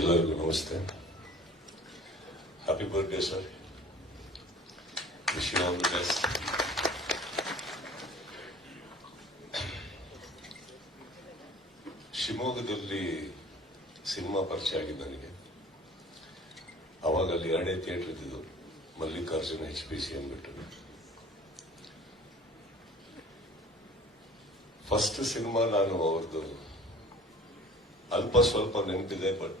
ಎಲ್ಲರಿಗೂ ನಮಸ್ತೆ. Happy birthday sir wish all the best ಶಿವಮೊಗ್ಗದಲ್ಲಿ ಸಿನಿಮಾ ಪರಿಚಯ ಆಗಿದೆ ನನಗೆ. ಅವಾಗ ಅಲ್ಲಿ ಎರಡನೇ ಥಿಯೇಟರ್ ಇದ್ದಿದ್ದು ಮಲ್ಲಿಕಾರ್ಜುನ ಎಚ್ ಪಿ ಸಿ ಅಂದ್ಬಿಟ್ಟು. ಫಸ್ಟ್ ಸಿನಿಮಾ ನಾನು ಅವ್ರದ್ದು ಅಲ್ಪ ಸ್ವಲ್ಪ ನೆನಪಿದೆ ಬಟ್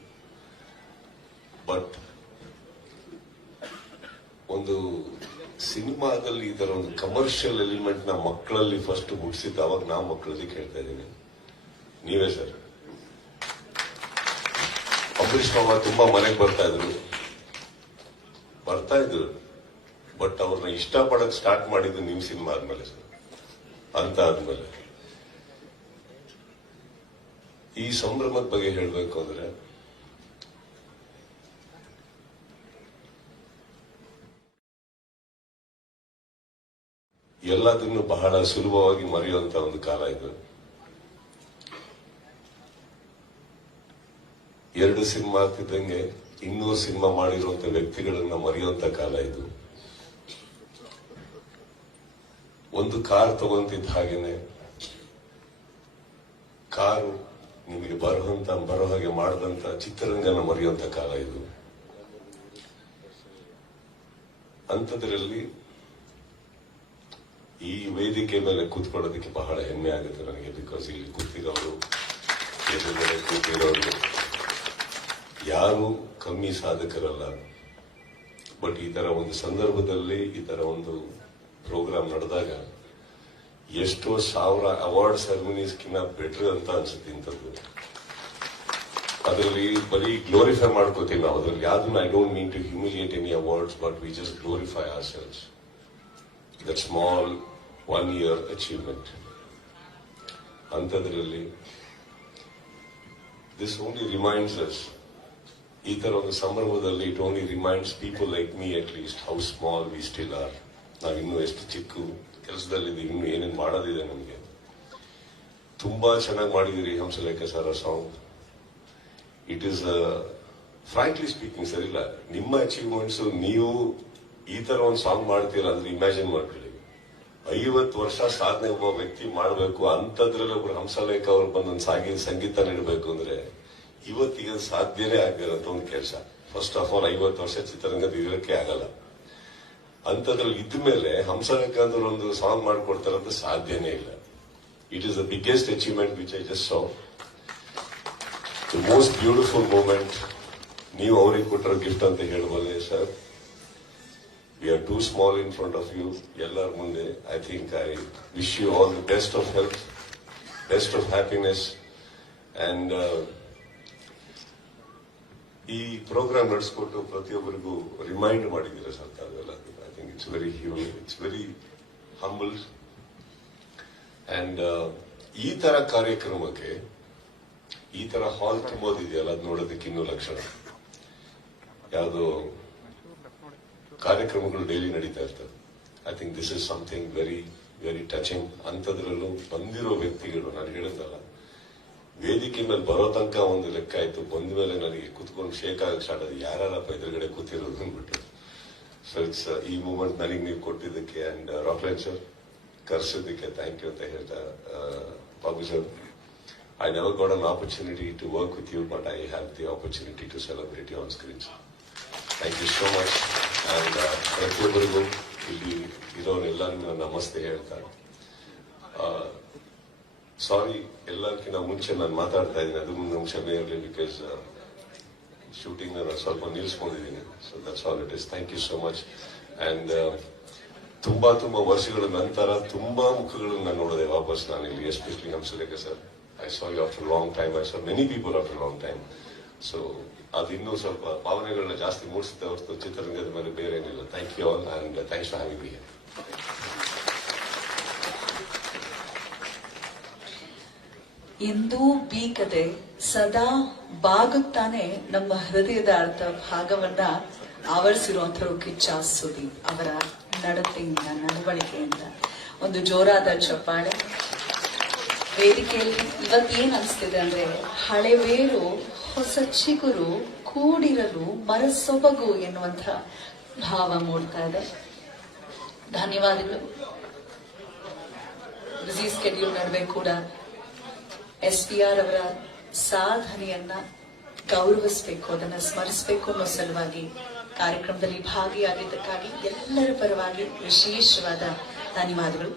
but ಒಂದು ಸಿನಿಮಾದಲ್ಲಿ ಈ ತರ ಒಂದು ಕಮರ್ಷಿಯಲ್ ಎಲಿಮೆಂಟ್ನ ಮಕ್ಕಳಲ್ಲಿ ಫಸ್ಟ್ ಹುಟ್ಟಿಸಿದ್ದು ಅವಾಗ ನಾವು ಮಕ್ಕಳಲ್ಲಿ ಕೇಳ್ತಾ ಇದ್ದೀನಿ. ನೀವೇ ಸರ್ ಅಂಬರೀಷ್ ಮಾಮ ತುಂಬಾ ಮನೆಗೆ ಬರ್ತಾ ಇದ್ರು. ಬರ್ತಾ ಇದ್ರು. ಬಟ್ ಅವ್ರನ್ನ ಇಷ್ಟಪಡಕ್ ಸ್ಟಾರ್ಟ್ ಮಾಡಿದ್ದು ನಿಮ್ ಸಿನಿಮಾ ಆದ್ಮೇಲೆ ಸರ್ ಅಂತ ಆದ್ಮೇಲೆ. ಈ ಸಂಭ್ರಮದ ಬಗ್ಗೆ ಹೇಳಬೇಕು ಅಂದ್ರೆ ಎಲ್ಲದನ್ನು ಬಹಳ ಸುಲಭವಾಗಿ ಮರೆಯುವಂತ ಒಂದು ಕಾಲ ಇದು. ಎರಡು ಸಿನಿಮಾ ಆಗ್ತಿದ್ದಂಗೆ ಇನ್ನೂ ಸಿನಿಮಾ ಮಾಡಿರುವಂತ ವ್ಯಕ್ತಿಗಳನ್ನ ಮರೆಯುವಂತ ಕಾಲ ಇದು. ಒಂದು ಕಾರ್ ತಗೊಂತಿದ್ದ ಹಾಗೇನೆ, ಕಾರು ನಿಮಗೆ ಬರುವಂತ, ಬರೋ ಹಾಗೆ ಮಾಡದಂತ ಚಿತ್ರರಂಗನ ಮರೆಯುವಂತ ಕಾಲ ಇದು. ಅಂಥದ್ರಲ್ಲಿ ಈ ವೇದಿಕೆ ಮೇಲೆ ಕೂತ್ಕೊಳ್ಳೋದಕ್ಕೆ ಬಹಳ ಹೆಮ್ಮೆ ಆಗುತ್ತೆ ನನಗೆ ಬಿಕಾಸ್ ಇಲ್ಲಿ ಕೂತಿರೋರು, ಎದುರುಗಡೆ ಕೂತಿರೋರು, ಯಾರು ಕಮ್ಮಿ ಸಾಧಕರಲ್ಲ. ಬಟ್ ಈ ತರ ಒಂದು ಸಂದರ್ಭದಲ್ಲಿ, ಈ ತರ ಒಂದು ಪ್ರೋಗ್ರಾಮ್ ನಡೆದಾಗ ಎಷ್ಟೋ ಸಾವಿರ ಅವಾರ್ಡ್ ಸೆರೆಮನೀಸ್ಕಿನ್ನ ಬೆಟ್ರ್ ಅಂತ ಅನ್ಸುತ್ತೆ ಇಂಥದ್ದು. ಅದರಲ್ಲಿ ಬರೀ ಗ್ಲೋರಿಫೈ ಮಾಡ್ಕೋತೀವಿ ನಾವು. ಅದ್ರಲ್ಲಿ ಯಾವ್ದನ್ನ I don't mean to humiliate any awards but we just glorify our selves that small one year achievement ಅಂಥದ್ರಲ್ಲಿ ದಿಸ್ ಓನ್ಲಿ ರಿಮೈಂಡ್ಸ್ ಅಸ್ ಈ ತರ ಒಂದು ಸಂದರ್ಭದಲ್ಲಿ it only reminds people like me at least how small we still are ನಾವಿನ್ನೂ ಎಷ್ಟು ಚಿಕ್ಕ ಕೆಲಸದಲ್ಲಿದ್ದೀವಿ, ಇನ್ನು ಏನೇನು ಮಾಡೋದಿದೆ ನಮಗೆ. ತುಂಬಾ ಚೆನ್ನಾಗಿ ಮಾಡಿದಿರಿ Hamsalekha sir song it is frankly speaking sir ಇಲ್ಲ, ನಿಮ್ಮ ಅಚೀವ್ಮೆಂಟ್ಸ್ ನೀವು ಈ ತರ ಒಂದು ಸಾಂಗ್ ಮಾಡ್ತೀರ ಅಂದ್ರೆ ಇಮ್ಯಾಜಿನ್ ಮಾಡ್ಕೊಳ್ಳಿ ಐವತ್ತು ವರ್ಷ ಸಾಧನೆ ಒಬ್ಬ ವ್ಯಕ್ತಿ ಮಾಡಬೇಕು ಅಂತದ್ರಲ್ಲಿ ಒಬ್ರು ಹಂಸಲೇಖ ಅವ್ರು ಬಂದೊಂದು ಸಾಗಿ ಸಂಗೀತ ನೀಡಬೇಕು ಅಂದ್ರೆ ಇವತ್ತಿಗೆ ಸಾಧ್ಯನೇ ಆಗಿರೋದು ಒಂದು ಕೆಲಸ. ಫಸ್ಟ್ ಆಫ್ ಆಲ್ ಐವತ್ತು ವರ್ಷ ಚಿತ್ರರಂಗದ ಇರೋಕ್ಕೆ ಆಗಲ್ಲ. ಅಂಥದ್ರಲ್ಲಿ ಇದ್ಮೇಲೆ ಹಂಸಲೇಖ ಅಂದ್ರೆ ಒಂದು ಸಾಂಗ್ ಮಾಡ್ಕೊಡ್ತಾರಂತ ಸಾಧ್ಯನೇ ಇಲ್ಲ. It is the biggest achievement which I just saw the most beautiful moment ನೀವು ಅವ್ರಿಗೆ ಕೊಟ್ಟಿರೋ ಗಿಫ್ಟ್ ಅಂತ ಹೇಳ್ಬೋದೇ sir we are too small in front of you ಎಲ್ಲರ ಮುಂದೆ I think I wish you all the best of health best of happiness and ಈ program ನಡೆಸ್ಕೊಟ್ಟು ಪ್ರತಿಯೊಬ್ಬರಿಗೂ remind ಮಾಡಿದ್ದೀರಾ ಸರ್ ತಾವೆಲ್ಲ I think it's very hu it's very humble and ಈ ತರ ಕಾರ್ಯಕ್ರಮಕ್ಕೆ, ಈ ತರ ಹಾಲ್ ತುಂಬೋದಿದೆಯಲ್ಲ, ಅದು ನೋಡೋದಕ್ಕೆ ಇನ್ನೂ ಲಕ್ಷಣ. ಯಾವುದೋ ಕಾರ್ಯಕ್ರಮಗಳು ಡೈಲಿ ನಡೀತಾ ಇರ್ತದೆ I think this is something very very touching ಅಂಥದ್ರಲ್ಲೂ ಬಂದಿರೋ ವ್ಯಕ್ತಿಗಳು, ನಾನು ಹೇಳಿದ್ನಲ್ಲ ವೇದಿಕೆ ಮೇಲೆ ಬರೋ ತನಕ ಒಂದು ಲೆಕ್ಕ ಆಯ್ತು ಬಂದ ಮೇಲೆ ನನಗೆ ಕುತ್ಕೊಂಡು ಶೇಕ್ ಆಗಕ್ಕೆ ಸ್ಟಾರ್ಟ್ ಆದ ಯಾರಪ್ಪ ಎದುರುಗಡೆ ಕೂತಿರೋದು ಅಂದ್ಬಿಟ್ಟು. ಸೊ ಇಟ್ಸ್ ಈ ಮೂಮೆಂಟ್ ನನಗೆ ನೀವು ಕೊಟ್ಟಿದ್ದಕ್ಕೆ ಅಂಡ್ ರಾಕ್ಲೈನ್ ಸರ್ ಕರೆಸಿದ್ದಕ್ಕೆ ಥ್ಯಾಂಕ್ ಯು ಅಂತ ಹೇಳ್ತಾ Babu sir I never got an opportunity to work with you but I have the opportunity to celebrity on screen thank you so much and ಪ್ರತಿಯೊಬ್ಬರಿಗೂ ಇಲ್ಲಿ ಇರೋರೆಲ್ಲರಿಗೂ ನಾನು ನಮಸ್ತೆ ಹೇಳ್ತಾರೆ. ಸಾರಿ ಎಲ್ಲಕ್ಕಿಂತ ಮುಂಚೆ ನಾನು ಮಾತಾಡ್ತಾ ಇದ್ದೀನಿ. ಅದು ಮುಂದೆ ಕ್ಷಮೆ ಇರಲಿ ಬಿಕಾಸ್ ಶೂಟಿಂಗ್ ನಾನು ಸ್ವಲ್ಪ ನಿಲ್ಲಿಸ್ಕೊಂಡಿದ್ದೀನಿ so that's all it is thank you so much and ತುಂಬ ತುಂಬ ವರ್ಷಗಳ ನಂತರ ತುಂಬ ಮುಖಗಳನ್ನು ನಾನು ನೋಡಿದೆ ವಾಪಸ್ ನಾನು ಇಲ್ಲಿ ಎಸ್ಪೆಷಲಿ ನಮ್ಮ sir I saw you after long time I saw many people after long time so ಅದು ಇನ್ನೂ ಸ್ವಲ್ಪ ಭಾವನೆಗಳನ್ನ ಜಾಸ್ತಿ ಮೂಡಿಸುತ್ತೆ ಹೊರತು ಚಿತ್ರರಂಗದ ಮೇಲೆ ಬೇರೆ ಏನಿಲ್ಲ. Thank you all and thanks for having me ಎಂದೂ ಬೀಕದೆ ಸದಾ ಬಾಗುತ್ತಾನೆ ನಮ್ಮ ಹೃದಯದ ಅರ್ಥ ಭಾಗವನ್ನ ಆವರಿಸಿರುವಂತರು ಕಿಚ್ಚ ಸುದೀಪ್ ಅವರ ನಡತೆಯಿಂದ, ನಡವಳಿಕೆಯಿಂದ. ಒಂದು ಜೋರಾದ ಚಪ್ಪಾಳೆ ವೇದಿಕೆಯಲ್ಲಿ ಇವತ್ತೇನ್ ಅನಿಸ್ತಿದೆ ಅಂದ್ರೆ ಹಳೆಬೇರು ಹೊಸ ಚಿಗುರು ಕೂಡಿರಲು ಮರಸೊಬಗು ಭಾವ ಮೂಡ್ತಾ ಇದೆ. ಧನ್ಯವಾದಗಳು. ಬ್ಯುಸಿ ಸ್ಕೆಡ್ಯೂಲ್ ನಡುವೆ ಕೂಡ ಎಸ್ ಪಿ ಆರ್ ಅವರ ಸಾಧನೆಯನ್ನ ಗೌರವಿಸಬೇಕು, ಅದನ್ನ ಸ್ಮರಿಸಬೇಕು ಅನ್ನೋ ಸಲುವಾಗಿ ಕಾರ್ಯಕ್ರಮದಲ್ಲಿ ಭಾಗಿಯಾಗಿದ್ದಕ್ಕಾಗಿ ಎಲ್ಲರ ಪರವಾಗಿ ವಿಶೇಷವಾದ ಧನ್ಯವಾದಗಳು.